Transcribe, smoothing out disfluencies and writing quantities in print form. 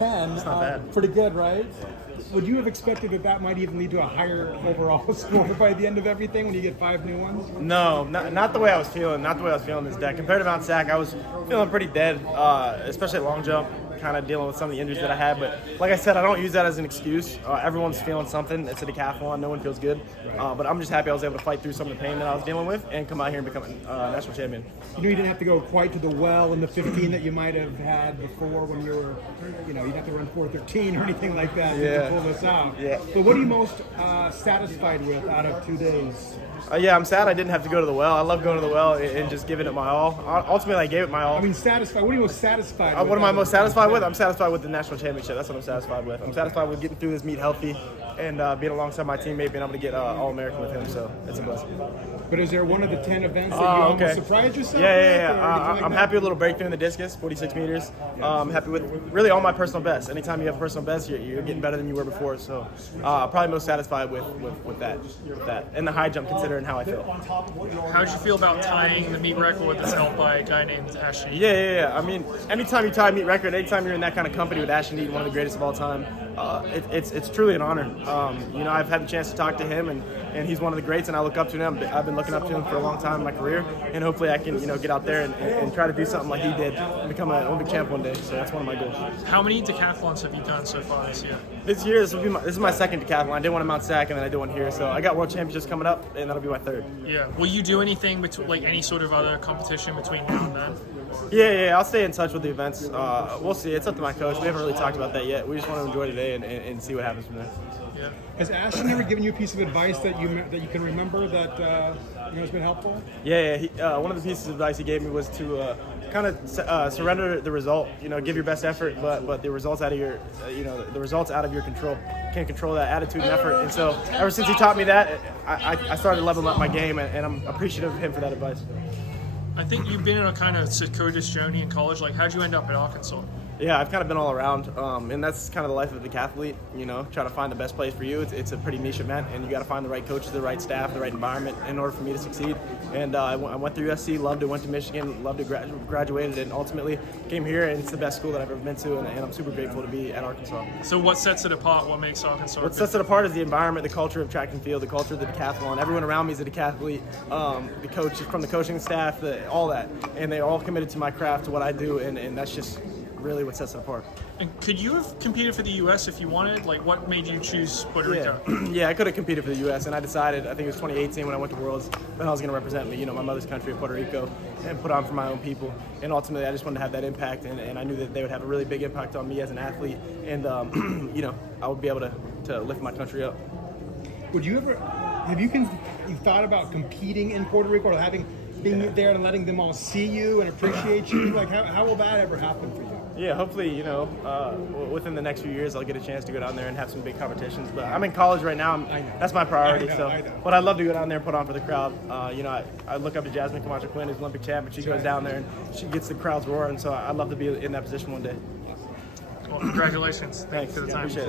10. It's not bad. Pretty good, right? Would you have expected that might even lead to a higher overall score by the end of everything when you get 5 new ones? No, not the way I was feeling. Not the way I was feeling this deck. Compared to Mount Sac, I was feeling pretty dead, especially at long jump, kind of dealing with some of the injuries that I had. But like I said, I don't use that as an excuse. Everyone's feeling something. It's a decathlon. No one feels good. But I'm just happy I was able to fight through some of the pain that I was dealing with and come out here and become a national champion. You know, you didn't have to go quite to the well in the 15 that you might have had before when you were, you didn't have to run 4:13 or anything like that to pull this out. Yeah. But what are you most satisfied with out of 2 days? Yeah, I'm sad I didn't have to go to the well. I love going to the well and just giving it my all. Ultimately, I gave it my all. I mean, satisfied. What are you most satisfied with? What am I most satisfied with? I'm satisfied with the national championship. That's what I'm satisfied with. I'm satisfied with getting through this meet healthy and being alongside my teammate, being able to get All-American with him. So it's a blessing. But is there one of the 10 events that you almost surprised yourself Yeah. I'm happy with a little breakthrough in the discus, 46 meters. I'm happy with really all my personal bests. Anytime you have personal bests, you're getting better than you were before. So probably most satisfied with that. And the high jump, considering how I feel. How did you feel about tying the meet record that's held by a guy named Ashton? Yeah. I mean, anytime you tie a meet record, anytime you're in that kind of company with Ashton Eaton, one of the greatest of all time, it's truly an honor. I've had the chance to talk to him, and he's one of the greats, and I look up to him. I've been looking up to him for a long time in my career, and hopefully I can get out there and try to do something like he did and become an Olympic champ one day. So that's one of my goals. How many decathlons have you done so far this year? This year, this is my second decathlon. I did one at Mount Sac, and then I did one here. So I got World Championships coming up, and that'll be my third. Yeah. Will you do anything like any sort of other competition between now and then? Yeah. I'll stay in touch with the events. We'll see. It's up to my coach. We haven't really talked about that yet. We just want to enjoy today and see what happens from there. Yeah. Has Ashton ever given you a piece of advice that you can remember that has been helpful? Yeah. One of the pieces of advice he gave me was to kind of surrender the result. Give your best effort, but the results out of your the results out of your control. Can't control that attitude and effort. And so ever since he taught me that, I started leveling up my game, and I'm appreciative of him for that advice. I think you've been on a kind of circuitous journey in college. Like, how'd you end up at Arkansas? Yeah, I've kind of been all around, and that's kind of the life of the decathlete. Try to find the best place for you. It's a pretty niche event, and you got to find the right coaches, the right staff, the right environment in order for me to succeed. And I went through USC, loved it, went to Michigan, loved it, graduated, and ultimately came here, and it's the best school that I've ever been to, and I'm super grateful to be at Arkansas. So what sets it apart? What makes Arkansas? What sets it apart is the environment, the culture of track and field, the culture of the decathlon. Everyone around me is a decathlete. The coach, from the coaching staff, all that, and they're all committed to my craft, to what I do, and that's just really what sets it apart. And could you have competed for the U.S. if you wanted? Like, what made you choose Puerto Rico? Yeah, I could have competed for the U.S., and I decided, I think it was 2018 when I went to Worlds, that I was going to represent my mother's country of Puerto Rico, and put on for my own people. And ultimately, I just wanted to have that impact, and I knew that they would have a really big impact on me as an athlete, and I would be able to lift my country up. Would you ever have you thought about competing in Puerto Rico, or being there and letting them all see you and appreciate you? Like, how will that ever happen for you? Yeah, hopefully, within the next few years, I'll get a chance to go down there and have some big competitions. But I'm in college right now. That's my priority. I know. But I'd love to go down there and put on for the crowd. I look up to Jasmine Camacho Quinn, who's Olympic champ, and she goes down there and she gets the crowds roaring. So I'd love to be in that position one day. Well, congratulations. Thanks for the time. Appreciate it.